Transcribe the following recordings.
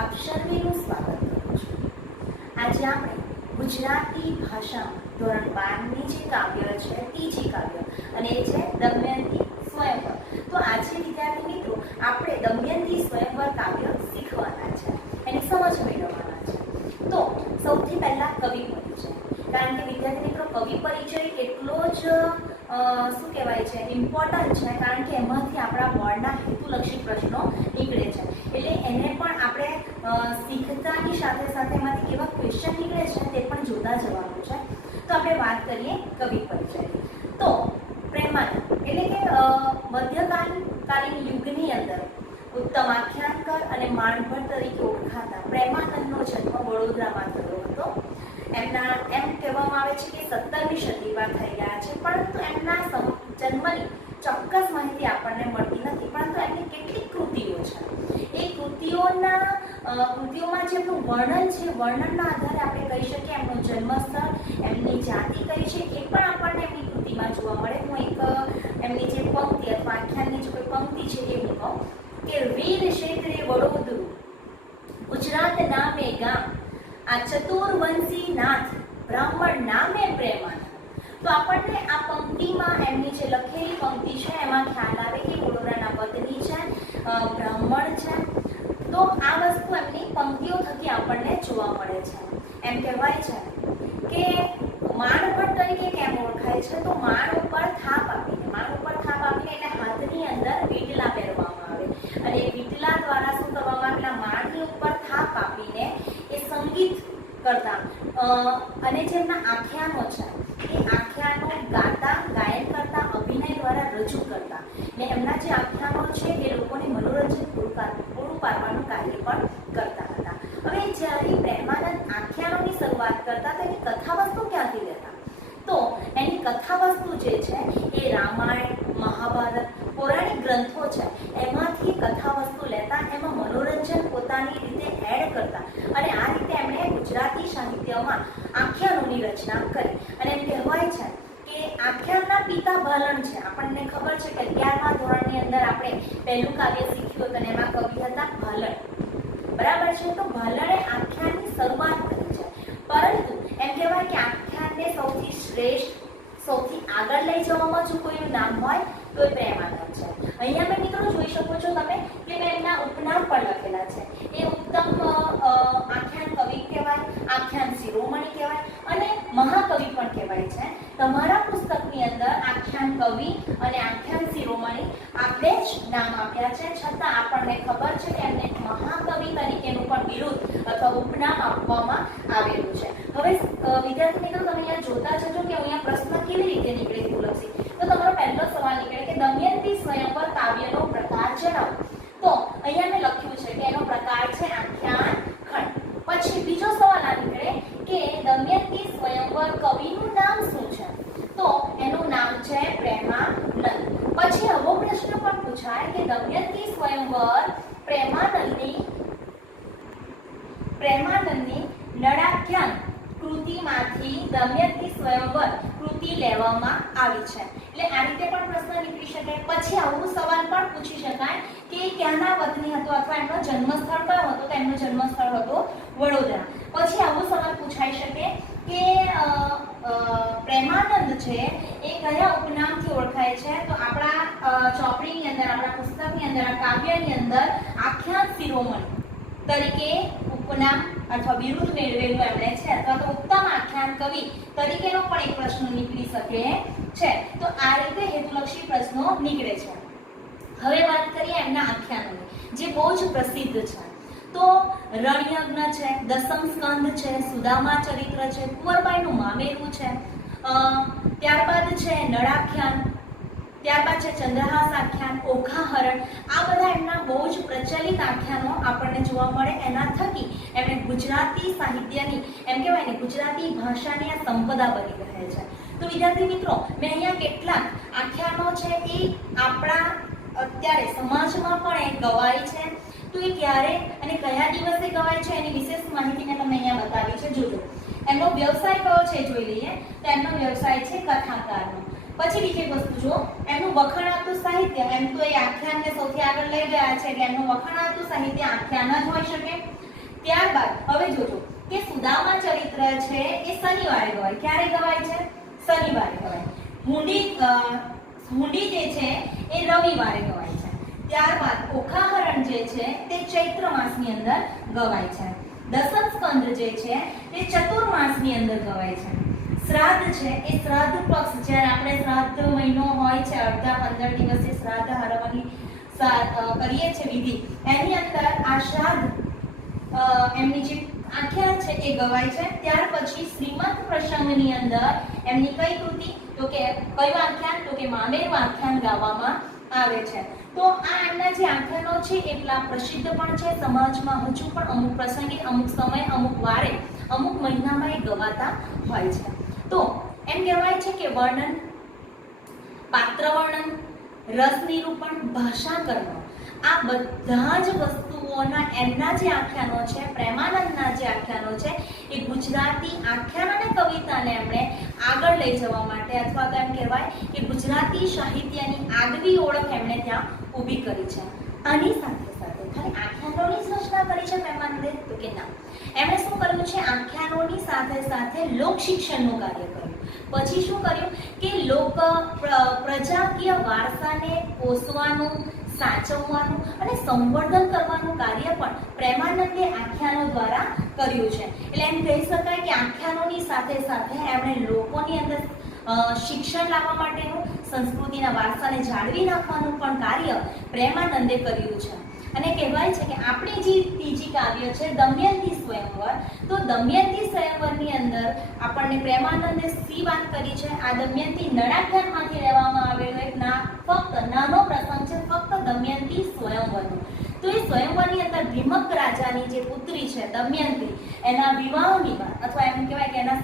આપ સર્વેનું સ્વાગત કરું છું। આજે આપણે ગુજરાતી ભાષામાં ધોરણ 12ની જે કાવ્ય છે ત્રીજી કાવ્ય અને એ છે દમયંતી સ્વયંવર। તો આજે વિદ્યાર્થી મિત્રો આપણે દમયંતી સ્વયંવર કાવ્ય શીખવાના છે, એની સમજ મેળવવાના છે। તો સૌથી પહેલા કવિ પરિચય, કારણ કે વિદ્યાર્થી મિત્રો કવિ પરિચય એટલો જ શું કહેવાય છે ઇમ્પોર્ટન્ટ છે, કારણ કે એમાંથી આપણા બોર્ડના હેતુલક્ષી પ્રશ્નો નીકળે છે, એટલે એને પણ આપણે શીખતાની સાથે સાથે એમાંથી કેવા ક્વેશ્ચન નીકળે છે તે પણ જોતા જવાનું છે। તો આપણે વાત કરીએ કવિ પરિચયની। તો પ્રેમાનંદ એટલે કે મધ્યકાલીન યુગની અંદર ઉત્તમ આખ્યાનકાર અને માણભટ્ટ તરીકે ઓળખાતા પ્રેમાનંદનો જન્મ વડોદરામાં થયો હતો। એમના એમ કહેવામાં આવે છે કે 17મી સદીમાં થઈ ગયા છે, પરંતુ એમના જન્મની ચોક્કસ માહિતી આપણને મળતી નથી, પરંતુ એમની કેટલીક કૃતિઓ છે। એ કૃતિઓમાં જે એમનું વર્ણન છે, વર્ણનના આધારે આપણે કહી શકીએ એમનું જન્મસ્થળ, એમની જાતિ કઈ છે એ પણ આપણને એમની કૃતિમાં જોવા મળે। હું એક એમની જે પંક્તિ અથવા આખ્યાનની જે કોઈ પંક્તિ છે એ હું કહું કે વીર ક્ષેત્રે વડોદરું ગુજરાત નામે ગામ, આ ચતુર્વંશી નાથ બ્રાહ્મણ નામે પ્રેમાનંદ। તો આપણને આ પંક્તિમાં એમની જે લખેલી પંક્તિ છે એમાં ખ્યાલ આવે કે વડોદરાના વતની છે, બ્રાહ્મણ છે। તો આ વસ્તુ એમની પંક્તિઓ થકી આપણને જોવા મળે છે। એમ કહેવાય છે કે માણભટ્ટ તરીકે કેમ ઓળખાય છે, તો માણ ઉપર થાપ આપીને એટલે હાથની અંદર વીટલા પહેરવામાં આવે અને એ વીટલા દ્વારા શું કરવામાં આવે, માણની ઉપર થાપ આપીને એ સંગીત કરતા અને જેમના આખ્યાનો છે એ આખ્યાનો ગાતા, ગાયન કરતા, અભિનય દ્વારા રજૂ કરતા ને એમના જે આખ્યાનો છે એ લોકોને મનોરંજન પૂરું પાડવાનું કાર્ય પણ કરતા હતા। હવે જ્યારે પ્રેમાનંદ આખ્યાનોની શરૂઆત કરતા તેની કથાવસ્તુ ક્યાંથી લેતા, તો એની કથાવસ્તુ જે છે એ રામાયણ, મહાભારત, પૌરાણિક ગ્રંથો છે એમાંથી કથાવસ્તુ લેતા, એમાં મનોરંજન પોતાની રીતે એડ કરતા અને આ રીતે એમણે ગુજરાતી સાહિત્યમાં આખ્યાનોની રચના કરી। અને એમ કહેવાય છે કે આખ્યાનના પિતા ભાલણ છે। આપણને ખબર છે કે 11મા ધોરણની અંદર આપણે પહેલું કાવ્ય શીખ્યું હતું અને એમાં કવિ હતા ભાલણ, બરાબર છે। તો ભાલણે આખ્યાનની શરૂઆત કરી છે, પરંતુ એમ કહેવાય કે આખ્યાનને સૌથી શ્રેષ્ઠ, સૌથી આગળ લઈ જવામાં જો કોઈનું નામ હોય તો એ પ્રેમાનંદ છે। અહીંયા મેં મિત્રો જોઈ શકો છો તમે કે મેં એમના ઉપનામ પણ લખેલા છે। એ ઉત્તમ આખ્યાન કવિ કહેવાય, આખ્યાન શિરોમણી કહેવાય અને મહાકવિ પણ કહેવાય છે। તમારા પુસ્તકની અંદર આખ્યાન કવિ અને આખ્યાન શિરોમણી આપણે જ નામ આપ્યા છે, છતાં આપણને ખબર છે કે એમને મહાકવિ તરીકેનું પણ બિરુદ અથવા ઉપનામ આપવામાં આવેલું છે। હવે વિદ્યાર્થી મિત્રો તમે અહીંયા જોતા જજો કે અહીંયા પ્રશ્ન કેવી રીતે નીકળે હેતુલક્ષી। તો તમારો પહેલો સવાલ નીકળે કે દમયંતી સ્વયંવર કાવ્યનો પ્રકાર જણાવો। તો અહીંયા મેં લખ્યું છે કે એનો પ્રકાર છે આખ્યાન ખંડ। પછી બીજો સવાલ આ નીકળે કે દમયંતી સ્વયંવર કવિનું નામ શું છે, તો એનું નામ છે પ્રેમાનંદ। પછી આવો પ્રશ્ન પણ પૂછાય કે દમયંતી સ્વયંવર પ્રેમાનંદની નળાખ્યાન કૃતિમાંથી દમયંતી સ્વયંવર કૃતિ લેવામાં આવી છે, એટલે આ રીતે પણ પ્રશ્ન નીકળી શકે। પછી આવો સવાલ પણ પૂછી શકાય કે ક્યાંના વતની હતો અથવા એમનો જન્મસ્થળ કયો હતો, તો એમનું જન્મસ્થળ હતો વડોદરા। પછી આવો સવાલ પૂછાઈ શકે કે પ્રેમાનંદ છે એ કયા ઉપનામથી ઓળખાય છે, તો આપણા ચોપડીની અંદર, આપણા પુસ્તકની અંદર, આ કાવ્યની અંદર આખ્યાન શિરોમણી તરીકે ઉપનામ અથવા બિરુદ મેળવેલું એમણે છે, અથવા તો ઉત્તમ આખ્યાન કવિ તરીકેનો પણ એક પ્રશ્ન નીકળી શકે છે। તો આ રીતે હેતુલક્ષી પ્રશ્નો નીકળે છે। હવે વાત કરીએ એમના આખ્યાનોની જે બહુ જ પ્રસિદ્ધ છે, તો રણયજ્ઞ છે, દસમ સ્કંદ છે, સુદામા ચરિત્ર છે, કુંવરબાઈનું મામેરું છે, ત્યારબાદ છે નળાખ્યાન, ત્યારબાદ છે ચંદ્રહાસ આખ્યાન, ઓખાહરણ। આ બધા એમના બહુ જ પ્રચલિત આખ્યાનો આપણને જોવા મળે। એના થકી એમણે ગુજરાતી સાહિત્યની, એમ કહેવાય ને ગુજરાતી ભાષાની આ સંપદા બની રહે છે। તો વિદ્યાર્થી મિત્રો મેં અહીંયા કેટલાક આખ્યાનો છે એ આપણા અત્યારે સમાજમાં પણ એ ગવાય છે, તો એ ક્યારે અને કયા દિવસે ગવાય છે એની વિશેષ માહિતી મેં તમને અહીંયા બતાવી છે। જોજો એમનો વ્યવસાય કયો છે જોઈ લઈએ, તો એમનો વ્યવસાય છે કથાકારનો। પછી બીજી વસ્તુ જો એમનું વખાણાતું સાહિત્ય, એમ તો એ આખ્યાનને સૌથી આગળ લઈ ગયા છે એટલે એમનું વખાણાતું સાહિત્ય આખ્યાન જ હોઈ શકે। ત્યારબાદ હવે જોજો કે સુદામા ચરિત્ર છે એ શનિવારે ગવાય. ક્યારે ગવાય છે? શનિવારે ગવાય. હુંડી જે છે એ રવિવારે ગવાય છે. ત્યારબાદ ઓખાહરણ જે છે તે ચૈત્ર માસની અંદર ગવાય છે. દસમ સ્કંદ જે છે તે ચતુર્માસની અંદર ગવાય છે. શ્રાદ્ધ છે એ શ્રાદ્ધ પક્ષ, જ્યારે આપણે શ્રાદ્ધ મહિનો હોય છે, અડધા 15 દિવસે શ્રાદ્ધ હારવાની કરીએ છીએ વિધિ, એની અંદર આ શ્રાદ્ધ એમની જે આખ્યાન છે એ ગવાય છે. ત્યાર પછી શ્રીમંત પ્રસંગની અંદર એમની કઈ કૃતિ, તો કે કયું આખ્યાન, તો કે મામેરું આખ્યાન ગાવામાં આવે છે. તો આ એમના જે આખ્યાનો છે એટલા પ્રસિદ્ધ પણ છે, સમાજમાં હજુ પણ અમુક પ્રસંગે, અમુક સમય, અમુક વારે, અમુક મહિનામાં એ ગવાતા હોય છે. તો એમ કહેવાય છે કે વર્ણન, પાત્ર વર્ણન, રસ નિરૂપણ, ભાષા કર્મ, આ બધા જ વસ્તુઓના એમના જે આખ્યાનો છે, પ્રેમાનંદના જે આખ્યાનો છે, એ ગુજરાતી આખ્યાન અને કવિતાને એમણે આગળ લઈ જવા માટે, અથવા તો એમ કહેવાય કે ગુજરાતી સાહિત્યની આગવી ઓળખ એમણે ત્યાં ઊભી કરી છે. આની સાથે સાથે ખાલી આખ્યાનોની જ રચના કરી છે પ્રેમાનંદે? તો કે ના, એમણે શું કર્યું છે, આખ્યાનોની સાથે સાથે લોક શિક્ષણનું કાર્ય કર્યું. પછી શું કર્યું કે પ્રજાકીય વારસાને પોષવાનું, સાચવવાનું અને સંવર્ધન કરવાનું કાર્ય પણ પ્રેમાનંદે આખ્યાનો દ્વારા કર્યું છે. એટલે એમ કહી શકાય કે આખ્યાનોની સાથે સાથે એમણે લોકોની અંદર શિક્ષણ લાવવા માટેનું, સંસ્કૃતિના વારસાને જાળવી રાખવાનું પણ કાર્ય પ્રેમાનંદે કર્યું છે. અને કહેવાય છે કે આપણી જે ત્રીજી કાવ્ય છે દમયંતી સ્વયંવર, તો દમયંતી સ્વયંવરની અંદર આપણને પ્રેમાનંદે સી વાત કરી છે, આ દમયંતી નળાખ્યાનમાંથી લેવામાં આવેલો એક ફક્ત નાનો પ્રસંગ છે, ફક્ત દમયંતી સ્વયંવરનો. તો એ સ્વયંવરની અંદર ભીમક રાજાની જે પુત્રી છે દમયંતી, એના વિવાહની વાત, અથવા એમ કહેવાય કે એના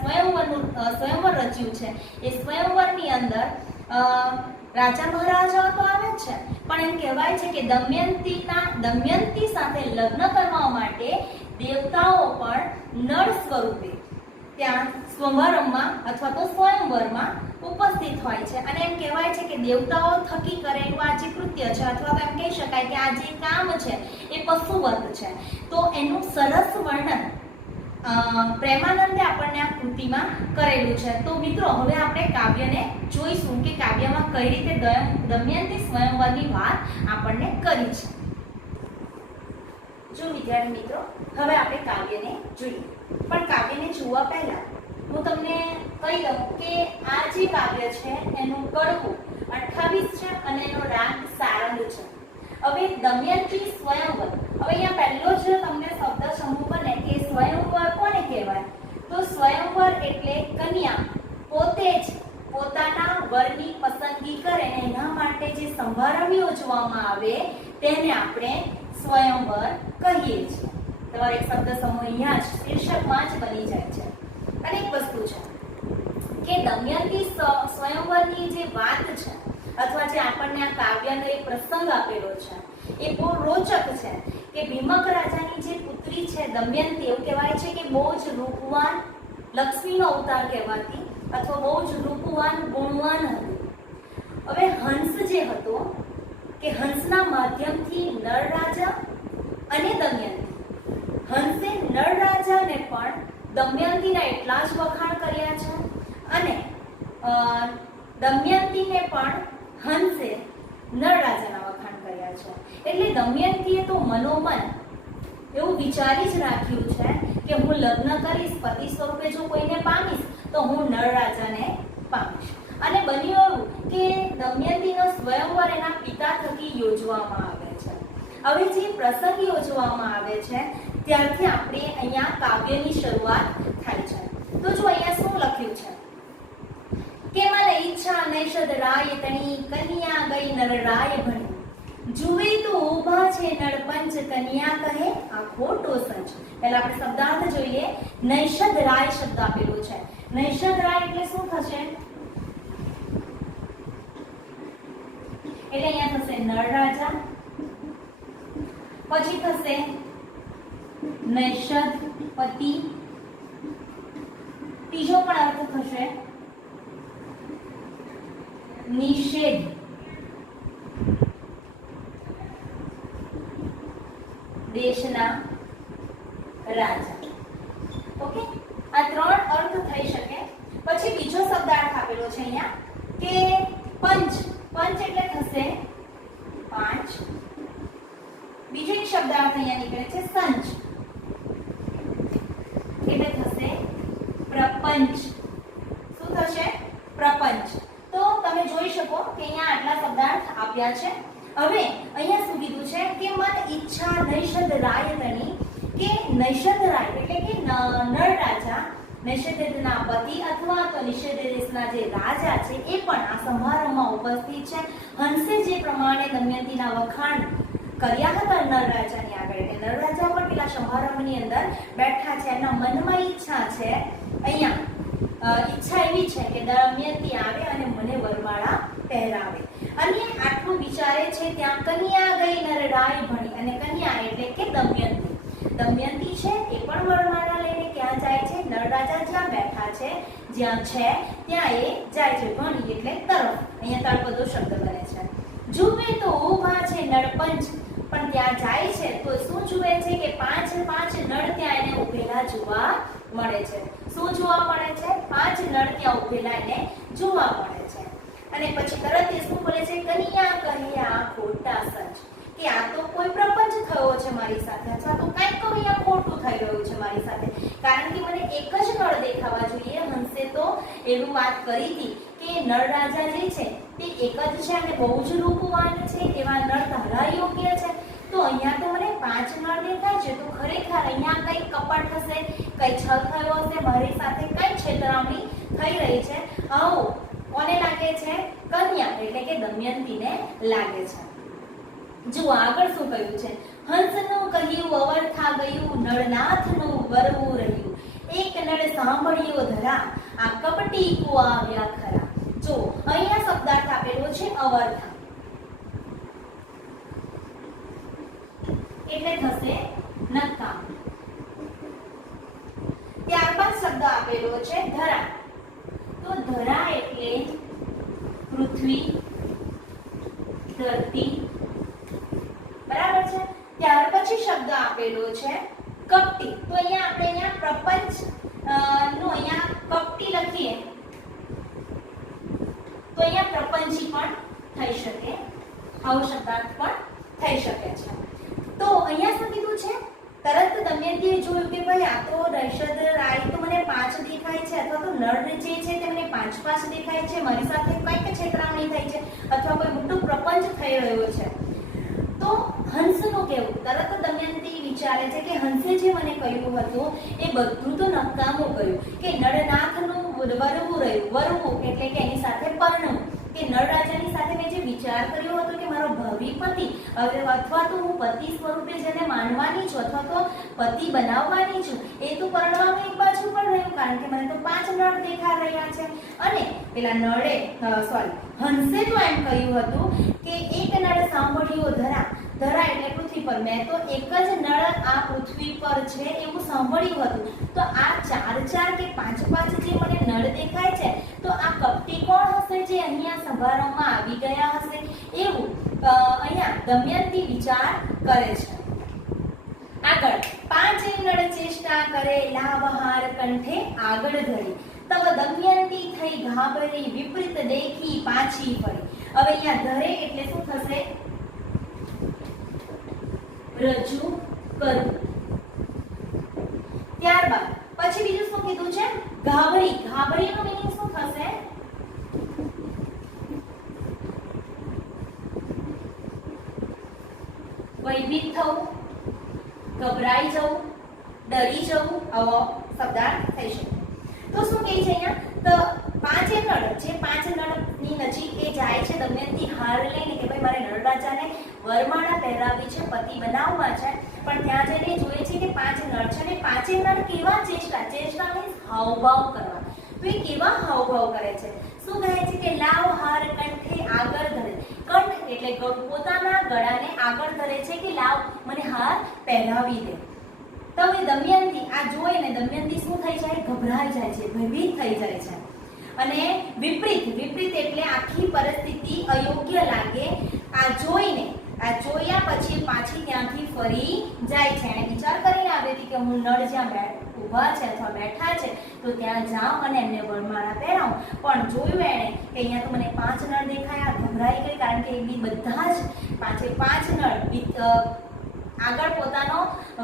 સ્વયંવર રચ્યું છે. એ સ્વયંવરની અંદર રાજા મહારાજાઓ તો આવે છે, પણ એમ કહેવાય છે કે દમયંતી સાથે લગ્ન કરવા માટે દેવતાઓ પણ નળ સ્વરૂપે ત્યાં સ્વયંવરમાં અથવા તો સ્વયંવરમાં ઉપસ્થિત હોય છે. અને એમ કહેવાય છે કે દેવતાઓ થકી કરેલું આ જે કૃત્ય છે, અથવા તો એમ કહી શકાય કે આ જે કામ છે એ પશુવત છે. તો એનું સરસ વર્ણન પ્રેમાનંદે આપણને આ કૃતિમાં કરેલું છે. તો મિત્રો હવે આપણે કાવ્યને જોઈશું કે કાવ્યમાં કઈ રીતે દમયંતી સ્વયંવરની વાત આપણને કરી છે. જો વિદ્યાર્થી મિત્રો, હવે આપણે કાવ્યને જોઈએ, પણ કાવ્યને જોવા પહેલા હું તમને કહી દઉં કે આ જે કાવ્ય છે એનું કડવું 28 છે અને એનો રાગ સારંગ છે. હવે દમયંતી સ્વયંવર, હવે અહીંયા પહેલો જ તમને શબ્દ સમૂહ બને કે સ્વયંવર કોને કહેવાય? તો સ્વયંવર એટલે કન્યા પોતે જ પોતાના વરની પસંદગી કરે, એના માટે જે સમારંભ યોજવામાં આવે તેને આપણે સ્વયંવર કહીએ છીએ. તમારો એક શબ્દ સમૂહ અહીંયા જ શીર્ષકમાં જ બની જાય છે. અને એક વસ્તુ છે કે દમયંતી સ્વયંવરની જે વાત છે, અથવા જે આપણને આ કાવ્યનો એક પ્રસંગ આપેલો છે, એ બહુ રોચક છે. કે ભીમક રાજાની જે પુત્રી છે દમયંતી, એવું કહેવાય છે કે બહુ જ રૂપવાન, લક્ષ્મીનો અવતાર કહેવાતી, અથવા બહુ જ રૂપવાન, ગુણવાન હતી. હવે હંસ જે હતો કે હંસના માધ્યમથી નળ રાજા અને દમયંતી, હંસે નળ રાજાને પણ દમયંતીના એટલા જ વખાણ કર્યા છે, અને દમયંતીને પણ હંસે નળ રાજાના વખાણ કર્યા છે. એટલે દમયંતીએ તો મનોમન એવું વિચારી જ રાખ્યું છે કે હું લગ્ન કરીશ, પતિ સ્વરૂપે જો કોઈને પામીશ તો હું નળ રાજાને પામીશ. અને બન્યું એવું કે દમયંતીનો સ્વયંવર એના પિતા થકી યોજવામાં આવે છે. હવે જે પ્રસંગ યોજવામાં આવે છે ત્યારથી આપણે અહીંયા કાવ્યની શરૂઆત થાય છે. તો જો અહીંયા શું લખ્યું છે કે મને ઈચ્છા નૈષદ રાય તણી, કન્યા ગઈ નર રાય ભણી, જુએ તો ઊભા છે નળપંચ, કન્યા કહે આ ખોટો સંચ. પહેલા આપણે શબ્દાર્થ જોઈએ. નૈષદ રાય શબ્દ આપેલો છે. નૈષદ રાય એટલે શું થશે? એટલે અહીંયા થશે નળ રાજા, પછી થશે નૈષદ પતિ, ત્રીજો પણ અર્થ થશે નિષેધ, દેશના રાજા. ઓકે, આ ત્રણ અર્થ થઈ શકે. પછી બીજો શબ્દાર્થ આપેલો છે અહીંયા કે પંચ. પંચ એટલે થશે 5. બીજો એક શબ્દાર્થ અહીંયા નીકળે છે સંચ એટલે થશે પ્રપંચ. શું થશે? પ્રપંચ. તો તમે જોઈ શકો કે અહીંયા આટલા શબ્દાર્થ આપ્યા છે. હવે અહીંયા શું કીધું છે કે મન ઈચ્છા નૈષદ રાયતની, કે નૈષદ રાય એટલે કે નળ રાજા, નૈષદ દેશના પતિ અથવા તો નિષેધ દેશના જે રાજા છે એ પણ આ સમારોહમાં ઉપસ્થિત છે. હંસે જે પ્રમાણે દમયંતીના વખાણ કર્યા હતા નળરાજાની આગળ, એટલે નળરાજા પણ પેલા સમારંભની અંદર બેઠા છે. એના મનમાં ઈચ્છા છે, અહીંયા ઈચ્છા એવી છે કે દમયંતી આવે અને મને વરમાળા પહેરાવે. અને આટલું વિચારે છે ત્યાં કન્યા ગઈ નરરાય ભણી. અને કન્યા એટલે કે દમયંતી. દમયંતી છે એ પણ વરમાળા લઈને ક્યાં જાય છે? નળરાજા જ્યાં બેઠા છે, જ્યાં છે ત્યાં એ જાય છે. ભણી એટલે તરફ. અહીંયા તળપદો શબ્દ બને છે. જુએ તો ઊભા છે નળપંચ, પણ ત્યાં જાય છે તો શું જુએ છે કે 5 નળ ત્યાં એને ઉભેલા જોવા મળે છે. શું જોવા મળે છે? 5 નળ ત્યાં ઉભેલા એને જોવા મળે છે. અને પછી તરત એ શું બોલે છે? કન્યા કહે આ ખોટા સચ, કે આ તો કોઈ પ્રપંચ થયો છે મારી સાથે, અથવા તો કંઈક અહીંયા ખોટું થઈ રહ્યું છે મારી સાથે, કારણ કે મને એક જ નળ દેખાવા જોઈએ. હંસે તો એવું વાત કરી હતી કે નળ રાજા જે છે તે એક જ છે અને બહુ જ રૂપવાન છે, એવા નળ તારા યોગ્ય છે. તો અહીંયા તો મને 5 નળ દેખાય છે, તો ખરેખર અહીંયા કંઈક કપટ હશે, કંઈ છલ થયો હશે, મારી સાથે કંઈક છેતરામણી થઈ રહી છે. આવું કોને લાગે છે? કન્યા એટલે કે દમયંતીને લાગે છે. જુઓ આગળ શું કહ્યું છે? હંસનું કહ્યું અવર્થા ગયું, નળનાથનું વરવું રહ્યું, એક નળ સાંભળ્યો ધરા, આ કપટી કો આવ્યા ખરા. જો અહીંયા શબ્દાર્થ આપેલો છે અવર્થા, એટલે થશે નકામ. ત્યારબાદ શબ્દ આપેલો છે ધરા. તો ધરા એટલે પૃથ્વી, ધરતી, બરાબર છે. ત્યાર પછી શબ્દ આપેલો છે કપટી. તો અહીંયા આપણે પ્રપંચ નું અહીંયા કપટી લખીએ તો અહીંયા પ્રપંચી પણ થઈ શકે, આવો શબ્દાર્થ પણ થઈ શકે છે. તો અહીંયા શું કીધું છે? તરત દમયંતીએ જોયું કે ભાઈ આ તો નૈષદ રાય તો મને 5 દેખાય છે, અથવા તો નળ જે છે તે મને 5 દેખાય છે, મારી સાથે કંઈક છેતરામણી થઈ છે, અથવા કોઈ મોટું પ્રપંચ થઈ રહ્યો છે. તો હંસનું કેવું? તરત દમયંતી વિચારે છે કે હંસે જે મને કહ્યું હતું એ બધું તો નકામું કહ્યું, કે નળનાથનું વરવું રહ્યું. વરવું એટલે કે એની સાથે પરણવું, કે નળરાજાની સાથે મેં જે વિચાર કર્યો હતો કે મારો ભાવિ પતિ, અથવા તો હું પતિ સ્વરૂપે જેને માનવાની છું, અથવા તો પતિ બનાવવાની છું, એ તો પરણવાનું એક બાજુ પણ રહ્યું, કારણ કે મને તો 5 નળ દેખા રહ્યા છે. અને પેલા હંસે તો એમ કહ્યું હતું કે એક નળ સાંભળ્યો ધરા. ધરા એટલે પૃથ્વી પર. મેં તો એક જ નળ આ પૃથ્વી પર છે એવું સાંભળ્યું હતું. તો આ 4 કે 5 જે મને નળ દેખાય છે, તો આ કપટી કોણ હશે જે અહીંયા સભારોમાં આવી ગયા હશે? એવું અહીંયા દમયંતી વિચાર કરે છે. આગળ 5 નળ ચેષ્ટા કરે, લાવહાર કંઠે આગળ ધરી, તબ દમયંતી થઈ ઘાબરી, વિપરીત દેખી પાછી ફરી. હવે અહીંયા ધરે એટલે શું થશે? રજૂ કરવું. ત્યારબાદ પછી બીજું શું કીધું છે? ઘાબરી. ઘાબરીનો મીનિંગ શું થશે? ભયભીત થવું, ગભરાઈ જવું, ડરી જવું, આવો શબ્દાર્થ થઈ શકે. તો શું કહે છે અહીંયા? તો 5 નળ, જે 5 નળની નજીક એ જાય છે દમયંતી હાર લઈને કે ભાઈ મારે નળરાજાને વરમાળા પહેરાવી છે, પતિ બનાવવા છે. પણ ત્યાં જઈને જોઈએ છે કે 5 નળ છે, અને 5 નળ કેવા ચેષ્ટા મીન્સ હાવભાવ કરવા. તો એ કેવા હાવભાવ કરે છે? શું કહે છે કે લાવ હાર કંઠે આગળ ધરે. કંઠ એટલે પોતાના ગળાને આગળ ધરે છે કે લાવ મને હાર પહેરાવી દે. તો એ દમયંતી આ જોઈને દમયંતી શું થઈ જાય? ગભરાઈ જાય છે, ભયભીત થઈ જાય છે. અને વિપરીત એટલે આખી પરિસ્થિતિ અયોગ્ય લાગે. આ જોયા પછી પાછી ત્યાંથી ફરી જાય છે. એને વિચાર કરીને આવે કે કે હું નળ જ્યાં ઊભા છે અથવા બેઠા છે તો ત્યાં જાઉં અને એમને વરમાળા પહેરાવું. પણ જોયું એણે કે અહીંયા તો મને 5 નળ દેખાયા, ગભરાઈ ગઈ, કારણ કે એ બધા જ 5 નળ આગળ પોતાનો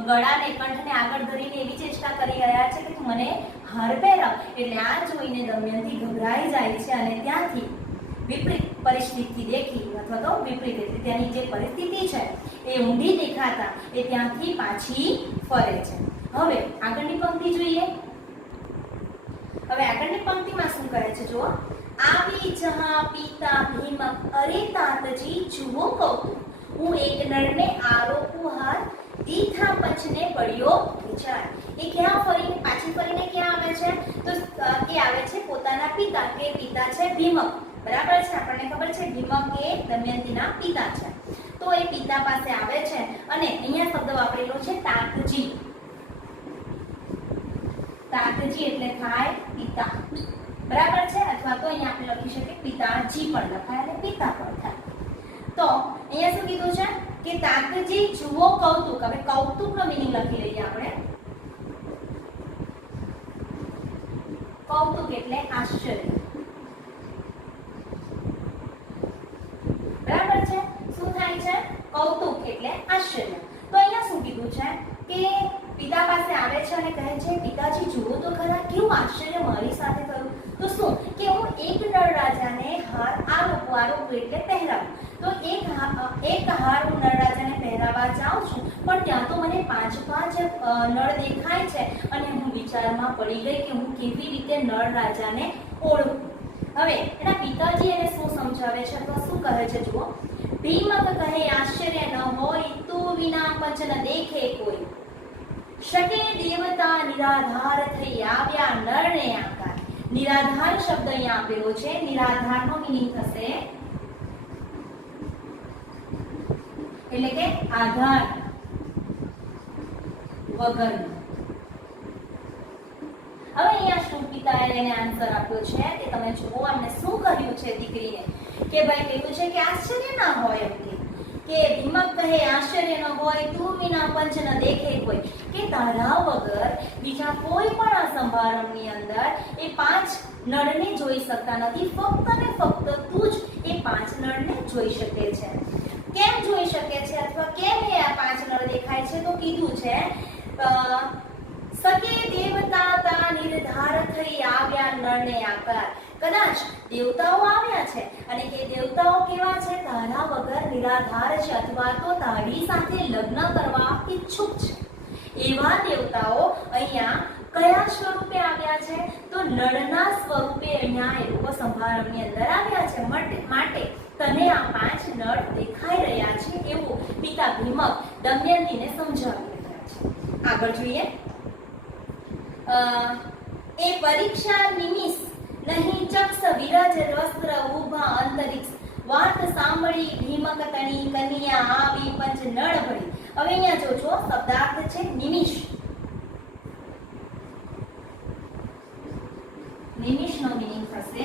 ગળાને કંઠને આગળ ધરીને એવી ચેષ્ટા કરી રહ્યા છે કે તું મને હાર પહેરાવ. એટલે આ જોઈને દમયંતી ગભરાઈ જાય છે અને ત્યાંથી વિપરીત પરિસ્થિતિ દેખી અથવા તો વિપરીત એટલે ત્યાંની જે પરિસ્થિતિ છે એ ઊંધી દેખાતા એ ત્યાંથી પાછી ફરે છે. હવે આગળની પંક્તિ જોઈએ. હવે આગળની પંક્તિમાં શું કહે છે જુઓ. આવી જહા પિતા ભીમક અરે તાતજી જુઓ કૌતુક, હું એક નળને આરોપું હાથ, દીઠા પંચને પડ્યો વિચાર. એ ક્યાં ફરીને પાછી ફરીને ક્યાં આવે છે તો એ આવે છે પોતાના પિતા, કે પિતા છે ભીમક, બરાબર છે. આપણને ખબર છે ભીમક એ દમયંતીના પિતા છે. તો એ પિતા પાસે આવે છે અને અહીંયા શબ્દ વાપરેલો છે તાતજી. તાતજી એટલે થાય પિતા, બરાબર છે. અથવા તો અહીંયા આપણે લખી શકીએ પિતાજી પણ લખાય અને પિતા પણ થાય. તો અહીંયા શું કીધું છે કે તાતજી જુઓ કૌતુક. હવે કૌતુકનો મીનિંગ લખી લઈએ આપણે. કૌતુક એટલે આશ્ચર્ય, બરાબર છે. શું થાય છે? કૌતુક એટલે આશ્ચર્ય. તો અહીંયા શું કીધું છે કે પિતા પાસે આવે છે અને કહે છે પિતાજી જુઓ તો ખરા કેવું આશ્ચર્ય મારી સાથે થયું. તો શું કે હું એક નળ રાજાને હાર આરોપું એટલે પહેરાવું. તો એક હાર હું નળ રાજાને પહેરાવા જાઉં છું પણ ત્યાં તો મને 5 નળ દેખાય છે અને હું વિચારમાં પડી ગઈ કે હું કેવી રીતે નળ રાજાને ઓળખું. હવે એના પિતાજી એને શું સમજાવે છે અથવા શું કહે છે જુઓ. ભીમક કહે આશ્ચર્ય ન હોય તું વિના પંચ ન દેખે કોઈ, શકે દેવતા નિરાધાર થઈ આવ્યા નરને આકાર. નિરાધાર શબ્દ અહીંયા આપેલો છે. નિરાધારનો મીનિંગ થશે એટલે કે આધાર વગરનો. હવે અહીંયા શું પિતાએ એને આન્સર આપ્યો છે તે તમે જુઓ. એમને શું કહ્યું છે દીકરીને કે ભાઈ કહ્યું છે કે આશ્ચર્ય ના હોય એમ કે ભીમક કહે આશ્ચર્ય ન હોય તું વિના પંચ ન દેખે કોઈ, કે તારા વગર બીજા કોઈ પણ આ સમારંભની અંદર એ 5 નળને જોઈ શકતા નથી. ફક્ત ને ફક્ત તું જ એ 5 નળને જોઈ શકે છે. કેમ જોઈ શકે છે અથવા કેમ એ આ 5 નળ દેખાય છે? તો કીધું છે સકે દેવતા તા નિર્ધાર થઈ આવ્યા નળને આકાર. કદાચ દેવતાઓ આવ્યા છે અને એ દેવતાઓ કેવા છે? તારા વગર નિરાધાર છે અથવા તો તારી સાથે લગ્ન કરવા ઈચ્છુક છે. એવા દેવતાઓ અહીંયા કયા સ્વરૂપે આવ્યા છે? તો નળના સ્વરૂપે અહીંયા એ લોકો સમારંભની અંદર આવ્યા છે. માટે તને આ 5 નળ દેખાઈ રહ્યા છે એવું પિતા ભીમક દમયંતીને સમજાવી રહ્યા છે. આગળ જોઈએ. એ પરીક્ષા નિમિષ નહીં ચક્ષ વિરજ વસ્ત્ર ઉભા અંતરિક્ષ, વાત સાંભળી ભીમક તણી કન્યા આવી પંચ નળ ભળી. હવે અહીંયા જોજો શબ્દાર્થ છે નિમિષ. નિમિષનો મીનિંગ થશે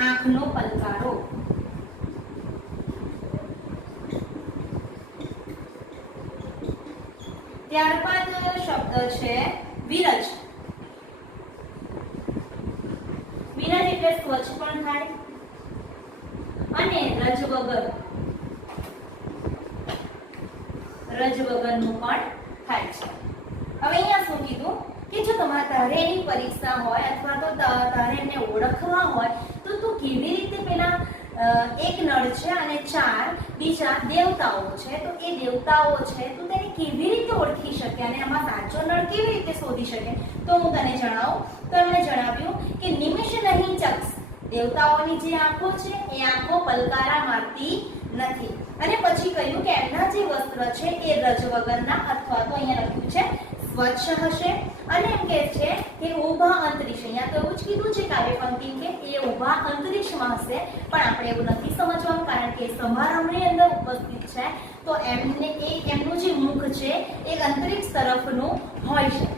આંખનો પલકારો. ત્યારબાદ શબ્દ છે વિરજ. વિરજ એટલે સ્વચ્છ પણ થાય અને રજ વગરનું પણ થાય છે. હવે અહીંયા શું કીધું કે જો તારે એની પરીક્ષા હોય અથવા તો તારે એને ઓળખવા હોય તો તું કેવી રીતે પેલા એક નળ છે અને 4 બીજા દેવતાઓ છે, તો એ દેવતાઓ છે તું તેને કેવી રીતે ઓળખી શકે અને આમાં સાચો નળ કેવી રીતે શોધી શકે? તો હું તને જણાવું. તો એમણે જણાવ્યું કે નિમિષ નહીં ચક્ષ. દેવતાઓની જે આંખો છે એ આંખો પલકારા મારતી નથી. અને પછી કહ્યું કે એમના જે વસ્ત્ર છે એ રજ વગરના અથવા તો અહીંયા લખ્યું છે સ્વચ્છ હશે. અને એમ કહે છે કે ઊભા અંતરિક્ષ. અહીંયા તો એવું જ કીધું છે કાવ્ય પંક્તિ કે એ ઊભા અંતરિક્ષમાં હશે, પણ આપણે એવું નથી સમજવાનું કારણ કે સમારંભની અંદર ઉપસ્થિત છે તો એમનું જે મુખ છે એ અંતરિક્ષ તરફનું હોઈ શકે.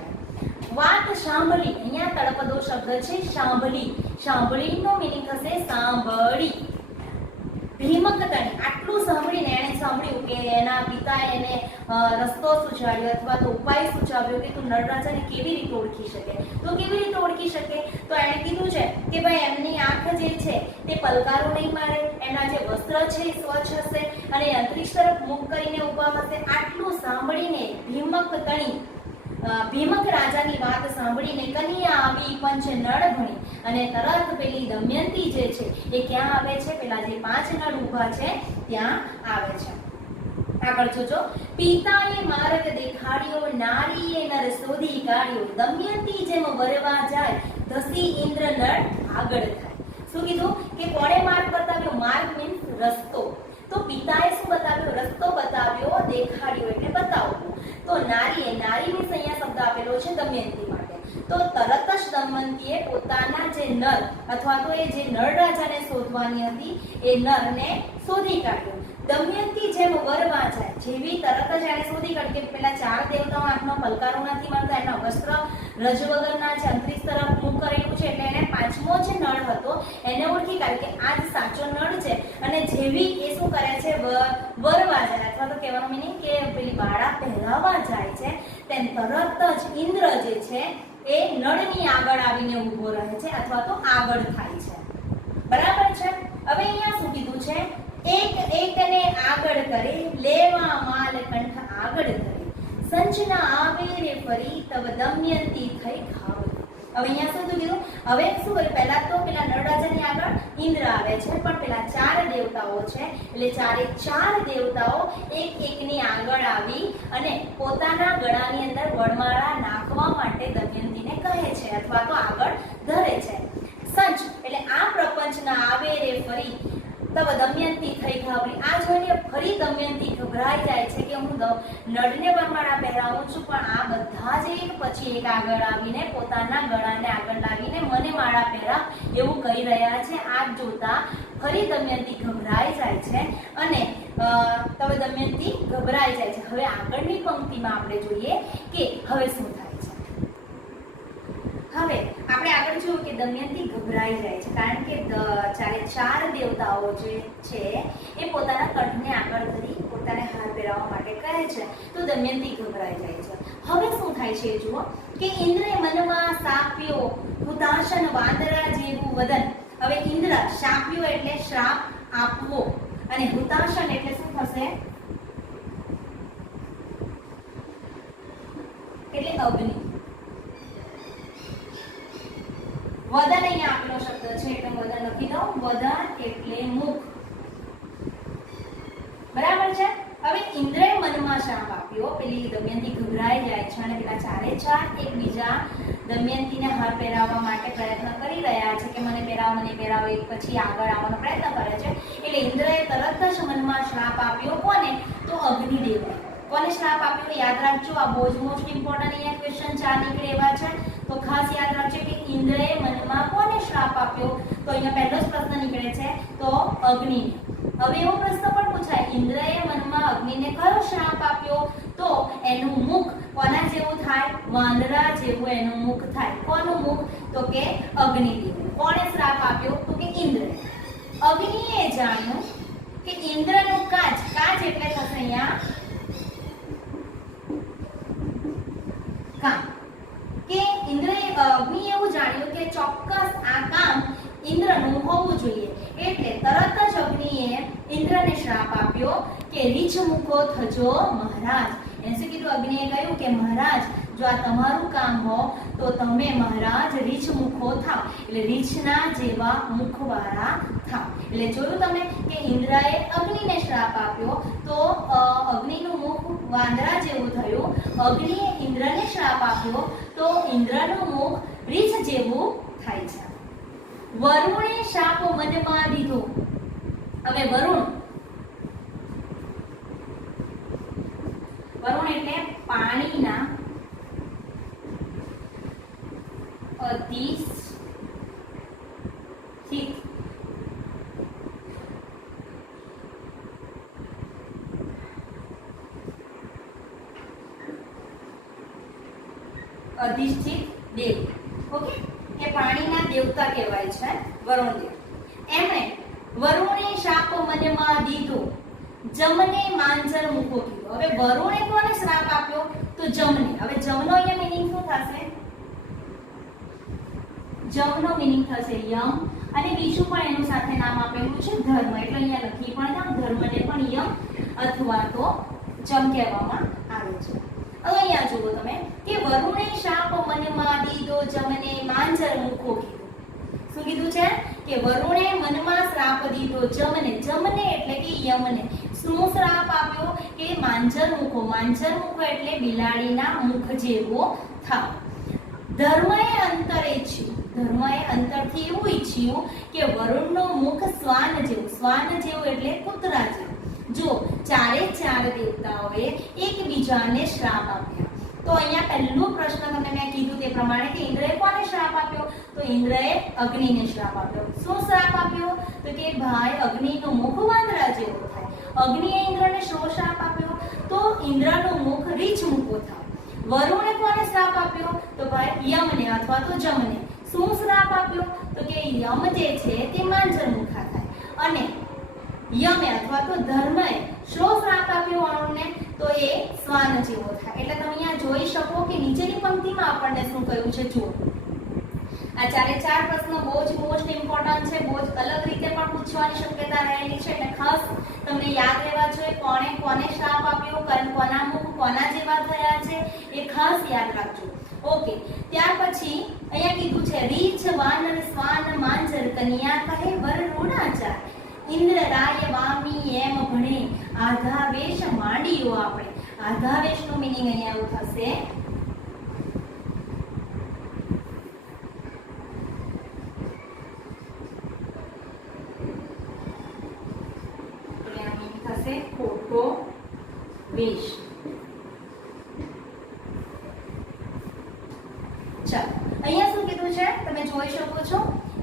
વાત સાંભળી. અહીંયા તળપદો શબ્દ છે સાંભળી. સાંભળીનો મીનિંગ થશે સાંભળી. ભીમક તણી આટલું સાંભળીને એણે સાંભળ્યું કહ્યું કે એના પિતાએ એને રસ્તો સૂચવ્યો અથવા તો ઉપાય સૂચવ્યો કે તું નળરાજાને કેવી રીતે ઓળખી શકે, તો કેવી રીતે ઓળખી શકે, તો એણે કીધું છે કે ભાઈ એમની આંખ જે છે તે પલકારો નહીં મારે, એના જે વસ્ત્ર છે એ સ્વચ્છ હશે અને અંતરિક્ષ તરફ મુખ કરીને ઊભા હશે. આટલું સાંભળીને ભીમક રાજાની વાત સાંભળીને કન્યા આવી પંચ નળ ભણી અને તરત પેલી દમયંતી જે છે એ ક્યાં આવે છે, પેલા જે 5 નળ ઊભા છે ત્યાં આવે છે. આગળ જોજો, પિતાએ માર્ગ દેખાડ્યો, નારીએ નર શોધી કાઢ્યો, દમયંતી જેમ વરવા જાય, ધસી ઇન્દ્ર નળ આગળ થાય. શું કીધું કે કોણે માર્ગ બતાવ્યો? માર્ગ મીન્સ રસ્તો. તો પિતાએ શું બતાવ્યો? રસ્તો બતાવ્યો, દેખાડ્યો એટલે બતાવવું. તો નારી મીન્સ અહીંયા શબ્દ આપેલો છે દમયંતી માટે. તો તરત જ દમયંતીએ પોતાના જે નર અથવા તો એ જે નળ રાજાને શોધવાની હતી એ નરને શોધી કાઢ્યો. દમયંતી જેમ વરવા જાય, જેવી તરત જ એને શોધી કાઢ્યું કે પેલા 4 દેવતાઓ આંખમાં પલકારો નથી મારતા, એના વસ્ત્ર રજ વગરના છે, અંતરિક્ષ તરફ મુખ કરેલું છે, એટલે એને 5મો જે નળ હતો એને ઓળખી કાઢ્યો કે આ જ સાચો નળ છે. અને જેવી એ શું કરે છે? વરવા જાય અથવા તો કહેવાનો મીનિંગ કે પેલી બાળા પહેરાવા જાય છે, તેમ તરત જ ઇન્દ્ર જે છે એ નળની આગળ આવીને ઊભો રહે છે અથવા તો આગળ થાય છે. બરાબર છે. હવે અહીંયા શું કીધું છે? એક એકને આગળ કરે, લેવા માલ કંઠ આગળ કરે, સંચના આવે રે ફરી, તવ દમયંતી થઈ ઘાવરી. હવે અહીંયા શું કીધું? હવે શું કર્યું? પહેલા તો પેલા નળરાજાની આગળ ઇન્દ્ર આવે છે, પણ પેલા 4 દેવતાઓ છે એટલે 4 દેવતાઓ એકની આગળ આવી અને પોતાના ગળાની અંદર વડમાળા નાખવા માટે દમયંતીને કહે છે અથવા તો આગળ ધરે છે. સંચ એટલે આ પ્રપંચના આવે રે ફરી, તવ દમયંતી થઈ ઘાવરી. આ જોઈને ફરી દમયંતી ગભરાઈ જાય છે કે હું નળને વરમાળા પહેરાવું છું, પણ આ બધા જ એક પછી એક આગળ આવીને પોતાના ગળાને આગળ લાવીને મને માળા પહેરા એવું કહી રહ્યા છે. આ જોતા ફરી દમયંતી ગભરાઈ જાય છે અને તવ દમયંતી ગભરાઈ જાય છે. હવે આગળની પંક્તિમાં આપણે જોઈએ કે હવે શું થાય છે. હવે આપણે આગળ જોયું કે દમયંતી ગભરાઈ જાય છે કારણ કે 4 દેવતાઓ જે છે એ પોતાના કંઠને આગળ ધરી પોતાને હાર પહેરાવવા માટે કહે છે. તો દમયંતી ગભરાઈ જાય છે. હવે શું થાય છે જુઓ કે ઇન્દ્રે મનમાં શાપ્યો, હુતાશન વાંદરા જેવું વદન. હવે ઇન્દ્ર શાપ્યો એટલે શ્રાપ આપવો અને હુતાશન એટલે શું થશે? એટલે અગ્નિ. વદન અહીંયા આપેલો શબ્દ છે એટલે વદન લખી દઉં. વદન એટલે મુખ. બરાબર છે. હવે ઇન્દ્રએ મનમાં શાપ આપ્યો, પેલી દમયંતી ગભરાઈ જાય છે અને પેલા 4 એકબીજા દમયંતીને હાર પહેરાવવા માટે પ્રયત્ન કરી રહ્યા છે કે મને પહેરાવો, મને પહેરાવો, એક પછી આગળ આવવાનો પ્રયત્ન કરે છે. એટલે ઇન્દ્રએ તરત જ મનમાં શ્રાપ આપ્યો. કોને? તો અગ્નિદેવને. કોને શ્રાપ આપ્યો? યાદ રાખજો, આ બહુ જ મોસ્ટ ઇમ્પોર્ટન્ટ અહીંયા ક્વેશ્ચન 4 નીકળે એવા છે. તો ખાસ યાદ રાખજો કે ઇન્દ્રએ મનમાં કોને શ્રાપ આપ્યો? તો અહીંયા પહેલો જ પ્રશ્ન નીકળે છે તો અગ્નિને. હવે એવો પ્રશ્ન પણ પૂછાય, ઇન્દ્રએ મનમાં અગ્નિને કયો શ્રાપ આપ્યો? તો એનું મુખ કોના જેવું થાય? વાંદરા જેવું એનું મુખ થાય. કોનું મુખ? તો કે અગ્નિદેવ. કોણે શ્રાપ આપ્યો? તો કે ઇન્દ્રએ. અગ્નિએ જાણ્યું કે ઇન્દ્રનું કાચ એટલે થશે અહીંયા કામ. કે અગ્નિ એવું જાણ્યું કે ચોક્કસ આ કામ ઇન્દ્રનું હોવું જોઈએ. એટલે તરત જ અગ્નિએ ઇન્દ્રને શ્રાપ આપ્યો કે રીછ મુખો થજો મહારાજ. એને શું કીધું? અગ્નિએ કહ્યું કે મહારાજ જો આ તમારું કામ હો તો તમે મહારાજ રીછ મુખો થાવ, એટલે રીછના જેવા મુખવાળા થાવ. એટલે જોયું તમે કે ઇન્દ્રએ અગ્નિને શ્રાપ આપ્યો તો અગ્નિનું મુખ વાંદરા જેવું થયું. અગ્નિએ ઇન્દ્રને શ્રાપ આપ્યો તો ઇન્દ્રનું મુખ રીછ જેવું થાય છે. વરુણે શાપ મનમાં દીધો. હવે વરુણ એટલે પાણીના અધિષ્ઠિત દેવ. ઓકે, કે પાણીના દેવતા કહેવાય છે વરુણદેવ. એમણે વરુણે શાપ મનમાં દીધો. જમને માંજર મૂકો કીધું. હવે વરુણે કોને શ્રાપ આપ્યો? તો જમને. હવે જમનો અહીંયા મીનિંગ શું થશે? જમનો મીનિંગ થશે યમ, અને બીજું પણ એનું સાથે નામ આપેલું છે ધર્મ, એટલે અહીંયા લખી પણ નામ ધર્મને પણ યમ અથવા તો જમ કહેવામાં આવે છે. હવે અહીંયા જુઓ તમે કે વરુણે શાપ મનમાં દીધો જમને માંજર મૂકો કીધું. શું કીધું છે? કે વરુણે મનમાં શ્રાપ દીધો જમને. જમને એટલે કે યમને શું શ્રાપ આપ્યો? કે માંજર મૂકો. માંજર મૂકો એટલે બિલાડીના મુખ જેવો થાવ. ધર્મએ અંતરે ઈચ્છ્યું. ધર્મએ અંતરથી એવું ઈચ્છ્યું કે વરુણનું મુખ શ્વાન જેવું. શ્વાન જેવું એટલે કૂતરા જેવું. જો ચારે ચાર દેવતાઓએ એકબીજાને શ્રાપ આપ્યા. તો અહીંયા પહેલો પ્રશ્ન તમને મેં કીધું તે પ્રમાણે કે ઇન્દ્રએ કોને શ્રાપ આપ્યો? તો ઇન્દ્રએ અગ્નિને શ્રાપ આપ્યો. શું શ્રાપ આપ્યો? તો કે ભાઈ અગ્નિનું મુખ વાંદરા જેવો થાય. અગ્નિએ ઇન્દ્રને શો શ્રાપ આપ્યો? તો ઇન્દ્રનું મુખ રીછ મૂકો થાય. વરુણે કોને શ્રાપ આપ્યો? તો ભાઈ યમને અથવા તો જમને. શું શ્રાપ આપ્યો? તો કે યમ જે છે તે માંજર મુખા થાય. અને યમે અથવા તો ધર્મએ શો શ્રાપ આપ્યો વરુણને? તો એ શ્વાન જેવો થાય. એટલે તમે અહીંયા જોઈ શકો કે નીચેની પંક્તિમાં આપણને શું કહ્યું છે જુઓ. આ ચારે ચાર પ્રશ્નો બહુ જ મોસ્ટ ઇમ્પોર્ટન્ટ છે, બહુ જ અલગ રીતે પણ પૂછવાની શક્યતા રહેલી છે. એટલે ખાસ તમને યાદ રહેવા જોઈએ કોણે કોને શ્રાપ આપ્યો, કોના મુખ કોના જેવા થયા છે એ ખાસ યાદ રાખજો. ઓકે, ત્યાર પછી અહીંયા કીધું છે રીછ વાનર શ્વાન માંજર કન્યા કહે વર ઋણાચાર ઇન્દ્ર રાય વામી એમ ભણે આધાવેશ માંડીઓ. આપણે આધાવેશનું મીનિંગ અહીંયા એવું થશે ખોટો વેશ. ચાલો અહીંયા શું કીધું છે તમે જોઈ શકો છો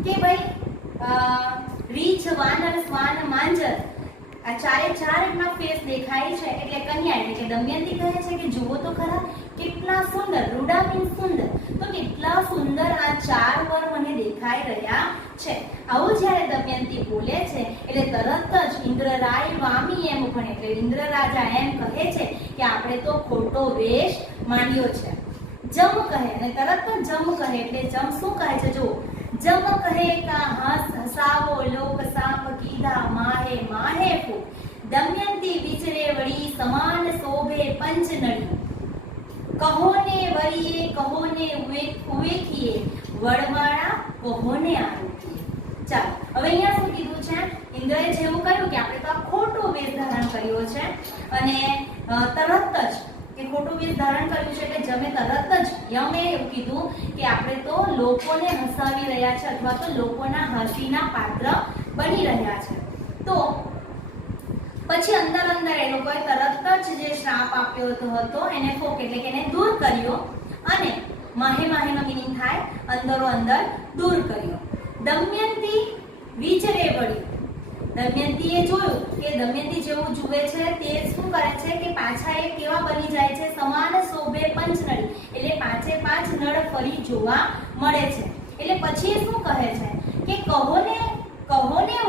કે ભાઈ રીછ વાનર શ્વાન માંજર આ ચારે ચાર એમના ફેસ દેખાય છે. એટલે કન્યા એટલે કે દમયંતી કહે છે કે જુઓ તો ખરા કેટલા સુંદર. રૂડા મીન્સ સુંદર. તો કેટલા સુંદર આ ચાર વર મને દેખાઈ રહ્યા છે. આવું જ્યારે દમયંતી બોલે છે એટલે તરત જ ઇન્દ્ર રાય વામી એમ ભણે એટલે ઇન્દ્ર રાજા એમ કહે છે કે આપણે તો ખોટો વેશ માંડ્યો છે. જમ કહે અને તરત જ જમ કહે એટલે જમ શું કહે છે જો જમ કહે કા હસાવો લોક સાપ કીધા માહે માહે ફૂ દમયંતી વિચરે વળી સમાન શોભે પંચનળી કહોને વરીએ કહોને ઉવેખીએ વડવાળા કહોને આરોગીએ. ચાલો હવે અહીંયા શું કીધું છે? ઇન્દ્રએ જેવું કહ્યું કે આપણે તો આ ખોટો વેશ ધારણ કર્યો છે અને તરત જ કે ખોટું વેશ ધારણ કર્યું છે એટલે જમે તરત જ યમે એવું કીધું કે આપણે તો લોકોને હસાવી રહ્યા છે અથવા તો લોકોના હસીના પાત્ર બની રહ્યા છે. તો પછી અંદર અંદર એ લોકોએ તરત જ જે શ્રાપ આપ્યો હતો એને ફોક એટલે કે એને દૂર કર્યો અને માહે માહેનો મીનિંગ થાય અંદરો અંદર દૂર કર્યો. દમયંતી વિચરે વળી. દમયંતીએ જોયું કે દમયંતી જેવું જુએ છે તે શું કરે છે કે પાછા એ કેવા બની જાય છે? સમાન શોભે પંચનળી એટલે પાંચે પાંચ નળ ફરી જોવા મળે છે. એટલે પછી એ શું કહે છે કે કહોને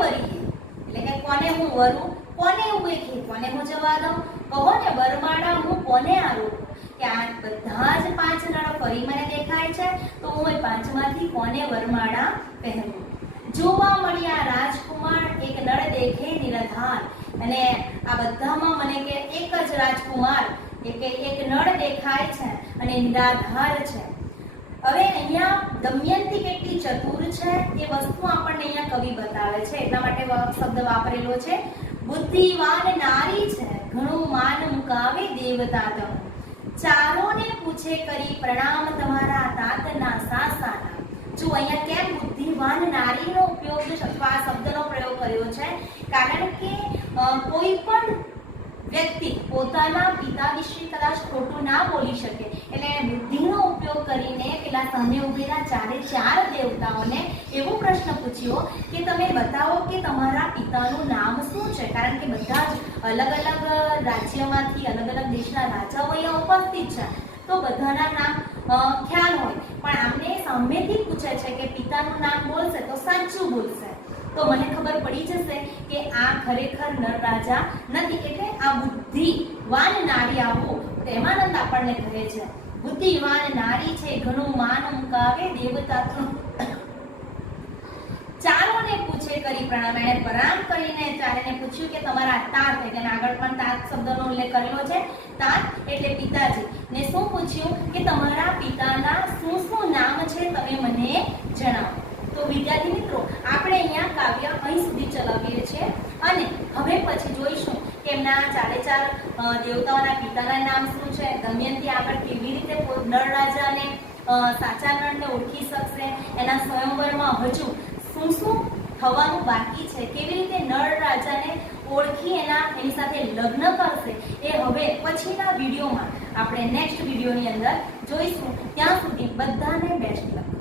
વરીએ એટલે કે કોને હું વરું, કોને ઉવેખી, કોને હું જવા દઉં, કહોને વરમાળા હું કોને આરોપું કે આ બધા જ પાંચ નળ ફરી મને દેખાય છે તો હું એ પાંચમાંથી કોને વરમાળા પહેરું. જોવા મળ્યા રાજકુમાર એક નળ દેખે નિરાધાર. અને આ બધામાં મને કે એક જ રાજકુમાર એક નળ દેખાય છે અને નિરાધાર છે. હવે અહીંયા દમયંતી કેટલી ચતુર છે એ વસ્તુ આપણને અહીંયા કવિ બતાવે છે. એટલા માટે શબ્દ વાપરેલો છે બુદ્ધિવાન નારી છે ઘણું માન મુકાવે દેવતા તમ ચારોને પૂછે કરી પ્રણામ તમારા તાતના સાસાના. જો અહીંયા કેમ બુદ્ધિવાન નારીનો ઉપયોગ અથવા આ શબ્દનો પ્રયોગ કર્યો છે? કારણ કે કોઈ પણ વ્યક્તિ પોતાના પિતા વિશે કદાચ ખોટું ના બોલી શકે એટલે બુદ્ધિનો ઉપયોગ કરીને પેલા સામે ઉભેલા ચારે ચાર દેવતાઓને એવો પ્રશ્ન પૂછ્યો કે તમે બતાવો કે તમારા પિતાનું નામ શું છે. કારણ કે બધા જ અલગ અલગ રાજ્યમાંથી અલગ અલગ દેશના રાજાઓ અહીંયા ઉપસ્થિત છે તો બધાના નામ ખ્યાલ હોય પણ આમને સામેથી પૂછે છે કે પિતાનું નામ બોલશે તો સાચું બોલશે. તો મને ખબર પડી જશે કે આ ખરેખર નર રાજા નથી. એટલે આ બુદ્ધિવાન નારી આવો પ્રેમાનંદ આપણને કહે છે. બુદ્ધિવાન નારી છે ઘણું માન મુકાવે દેવતા તો ચારોને પૂછે કરી પ્રણામ. એણે પ્રણામ કરીને ચારેને પૂછ્યું કે તમારા તાત, એટલે આગળ પણ તાત શબ્દનો ઉલ્લેખ કરેલો છે. તાત એટલે પિતાજી ને શું પૂછ્યું કે તમારા પિતાના શું શું નામ છે તમે મને જણાવો. તો વિદ્યાર્થી મિત્રો આપણે અહીંયા કાવ્ય અહીં સુધી ચલાવીએ છીએ અને હવે પછી જોઈશું કે એમના ચારે ચાર દેવતાઓના પિતાના નામ શું છે, દમયંતી આગળ કેવી રીતે નળ રાજાને સાચા નળને ઓળખી શકશે, એના સ્વયંવરમાં હજુ શું શું થવાનું બાકી છે, કેવી રીતે નળ રાજાને ઓળખી એની સાથે લગ્ન કરશે, એ હવે પછીના વિડીયોમાં આપણે નેક્સ્ટ વિડીયોની અંદર જોઈશું. ત્યાં સુધી બધાને બેસ્ટ લક.